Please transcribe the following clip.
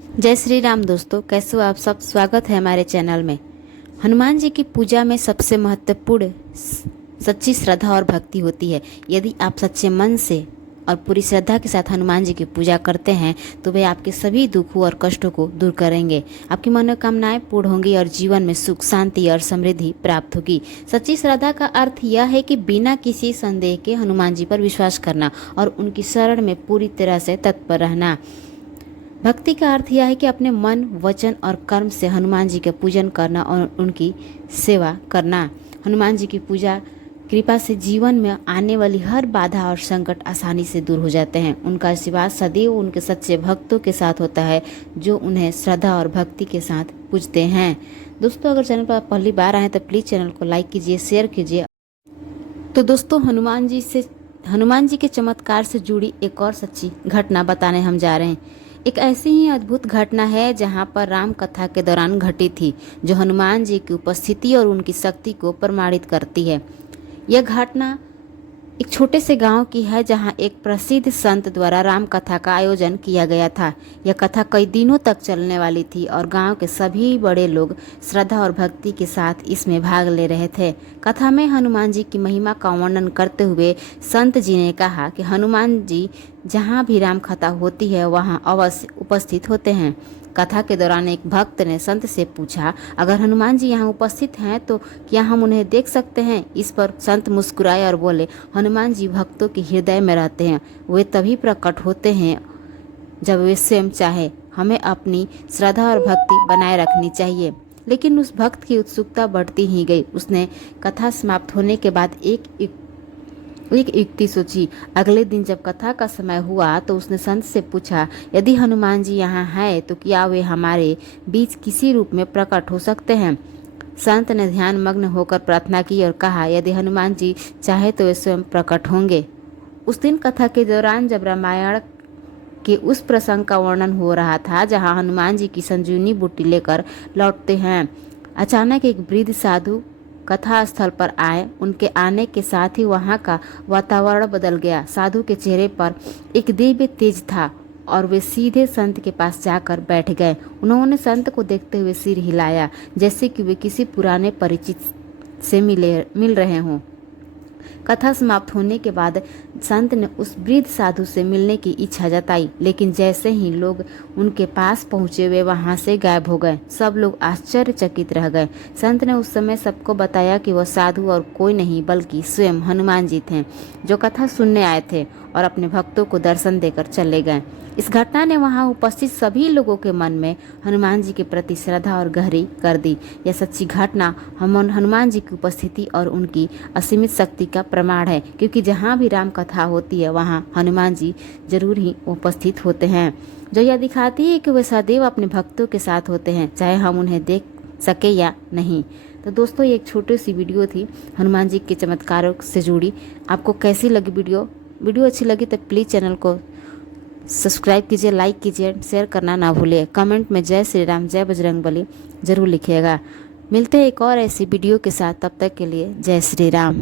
जय श्री राम दोस्तों, कैसे हो आप सब। स्वागत है हमारे चैनल में। हनुमान जी की पूजा में सबसे महत्वपूर्ण सच्ची श्रद्धा और भक्ति होती है। यदि आप सच्चे मन से और पूरी श्रद्धा के साथ हनुमान जी की पूजा करते हैं तो वे आपके सभी दुखों और कष्टों को दूर करेंगे। आपकी मनोकामनाएं पूर्ण होंगी और जीवन में सुख, शांति और समृद्धि प्राप्त होगी। सच्ची श्रद्धा का अर्थ यह है कि बिना किसी संदेह के हनुमान जी पर विश्वास करना और उनकी शरण में पूरी तरह से तत्पर रहना। भक्ति का अर्थ यह है कि अपने मन, वचन और कर्म से हनुमान जी के पूजन करना और उनकी सेवा करना। हनुमान जी की पूजा कृपा से जीवन में आने वाली हर बाधा और संकट आसानी से दूर हो जाते हैं। उनका आशीर्वाद सदैव उनके सच्चे भक्तों के साथ होता है जो उन्हें श्रद्धा और भक्ति के साथ पूजते हैं। दोस्तों, अगर चैनल पर पहली बार आए तो प्लीज़ चैनल को लाइक कीजिए, शेयर कीजिए। तो दोस्तों, हनुमान जी के चमत्कार से जुड़ी एक और सच्ची घटना बताने हम जा रहे हैं। एक ऐसी ही अद्भुत घटना है जहां पर राम कथा के दौरान घटी थी, जो हनुमान जी की उपस्थिति और उनकी शक्ति को प्रमाणित करती है। यह घटना एक छोटे से गांव की है जहां एक प्रसिद्ध संत द्वारा राम कथा का आयोजन किया गया था। यह कथा कई दिनों तक चलने वाली थी और गांव के सभी बड़े लोग श्रद्धा और भक्ति के साथ इसमें भाग ले रहे थे। कथा में हनुमान जी की महिमा का वर्णन करते हुए संत जी ने कहा कि हनुमान जी जहां भी राम कथा होती है वहां अवश्य उपस्थित होते हैं। कथा के दौरान एक भक्त ने संत से पूछा, अगर हनुमान जी यहाँ उपस्थित हैं तो क्या हम उन्हें देख सकते हैं? इस पर संत मुस्कुराए और बोले, हनुमान जी भक्तों के हृदय में रहते हैं। वे तभी प्रकट होते हैं जब वे स्वयं चाहे। हमें अपनी श्रद्धा और भक्ति बनाए रखनी चाहिए। लेकिन उस भक्त की उत्सुकता बढ़ती ही गई। उसने कथा समाप्त होने के बाद एक युक्ति सोची। अगले दिन जब कथा का समय हुआ तो उसने संत से पूछा, यदि हनुमान जी यहाँ हैं तो क्या वे हमारे बीच किसी रूप में प्रकट हो सकते हैं? संत ने ध्यान मग्न होकर प्रार्थना की और कहा, यदि हनुमान जी चाहे तो वे स्वयं प्रकट होंगे। उस दिन कथा के दौरान जब रामायण के उस प्रसंग का वर्णन हो रहा था जहाँ हनुमान जी की संजीवनी बूटी लेकर लौटते हैं, अचानक एक वृद्ध साधु कथा स्थल पर आए। उनके आने के साथ ही वहां का वातावरण बदल गया। साधु के चेहरे पर एक दिव्य तेज था और वे सीधे संत के पास जाकर बैठ गए। उन्होंने संत को देखते हुए सिर हिलाया, जैसे कि वे किसी पुराने परिचित से मिल रहे हों। कथा समाप्त होने के बाद संत ने उस वृद्ध साधु से मिलने की इच्छा जताई, लेकिन जैसे ही लोग उनके पास पहुंचे वे वहां से गायब हो गए। सब लोग आश्चर्यचकित रह गए। संत ने उस समय सबको बताया कि वह साधु और कोई नहीं बल्कि स्वयं हनुमान जी थे, जो कथा सुनने आए थे और अपने भक्तों को दर्शन देकर चले गए। इस घटना ने वहां उपस्थित सभी लोगों के मन में हनुमान जी के प्रति श्रद्धा और गहरी कर दी। यह सच्ची घटना हनुमान जी की उपस्थिति और उनकी असीमित शक्ति का प्रमाण है, क्योंकि जहां भी राम कथा होती है वहां हनुमान जी जरूर ही उपस्थित होते हैं, जो यह दिखाती है कि वे सदैव अपने भक्तों के साथ होते हैं, चाहे हम उन्हें देख सके या नहीं। तो दोस्तों, ये एक छोटी सी वीडियो थी हनुमान जी के चमत्कारों से जुड़ी। आपको कैसी लगी वीडियो अच्छी लगी तो प्लीज़ चैनल को सब्सक्राइब कीजिए, लाइक कीजिए, शेयर करना ना भूलिए। कमेंट में जय श्री राम, जय बजरंगबली जरूर लिखिएगा। मिलते हैं एक और ऐसी वीडियो के साथ, तब तक के लिए जय श्री राम।